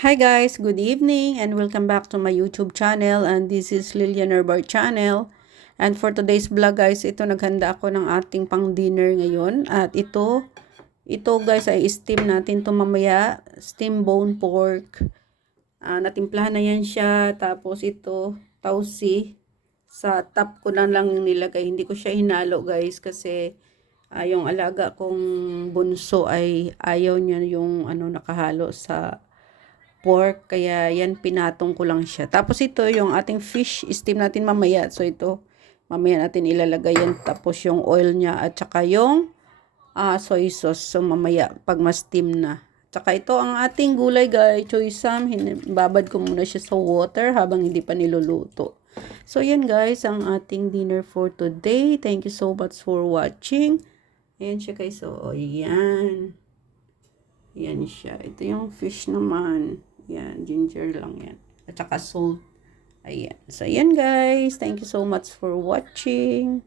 Hi guys, good evening and welcome back to my YouTube channel, and this is Lilian Herbert channel. And for today's vlog guys, ito naghanda ako ng ating pang dinner ngayon, at ito guys ay steam natin to mamaya, steam bone pork. Natimplahan na yan siya, tapos ito tausi, sa top ko na lang nilagay, hindi ko siya hinalo guys kasi yung alaga kong bunso ay ayaw niya yung nakahalo sa pork, kaya yan pinatong ko lang siya. Tapos ito yung ating fish steam natin mamaya. So ito mamaya natin ilalagay yan, tapos yung oil niya at saka yung soy sauce. So mamaya pag ma-steam na. Tsaka ito ang ating gulay guys, choy sam. Babad ko muna siya sa water habang hindi pa niluluto. So yan guys ang ating dinner for today. Thank you so much for watching. Ayan siya guys. So yan. Yan siya. Ito yung fish naman. Yan, ginger lang yan. At saka salt. Ayan. So, ayan guys. Thank you so much for watching.